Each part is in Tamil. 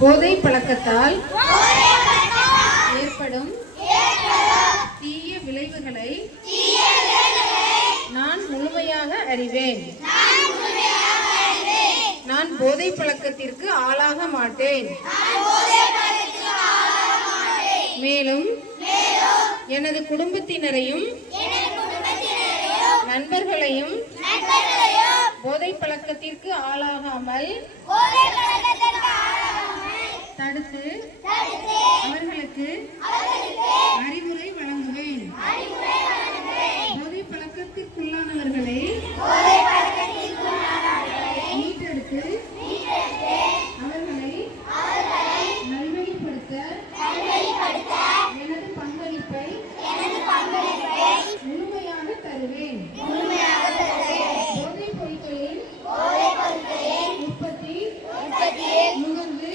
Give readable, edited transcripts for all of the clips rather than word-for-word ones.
போதை பழக்கத்தால் ஏற்படும் தீய விளைவுகளை நான் முழுமையாக அறிவேன். நான் போதை பழக்கத்திற்கு ஆளாக மாட்டேன். மேலும் எனது குடும்பத்தினரையும் நண்பர்களையும் போதை பழக்கத்திற்கு ஆளாகாமல் தடுத்து அவர்களுக்கு அறிவுரை வழங்குவேன். போதை பழக்கத்திற்குள்ளானவர்களை மீட்டெடுத்து அவர்களை நல்வழிப்படுத்த எனது பங்களிப்பை முழுமையாக தருவேன். போதைப் பொருட்களின் உற்பத்தி, நுகர்வு,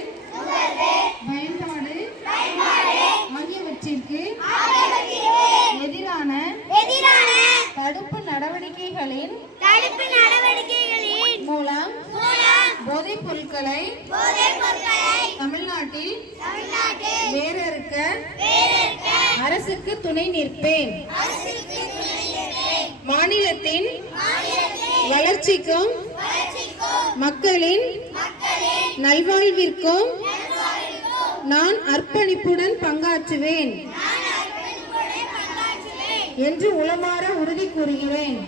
பயன்பாடு ஆகியவற்றிற்கு எதிரான தடுப்பு நடவடிக்கைகளின் மூலம் போதைப் பொருட்களை தமிழ்நாட்டில் வேரறுக்க அரசுக்கு துணை நிற்பேன். மாநிலத்தின் வளர்ச்சிக்கும் மக்களின் நல்வாழ்விற்கும் நான் அர்ப்பணிப்புடன் பங்காற்றுவேன் என்று உளமாற உறுதி கூறுகிறேன்.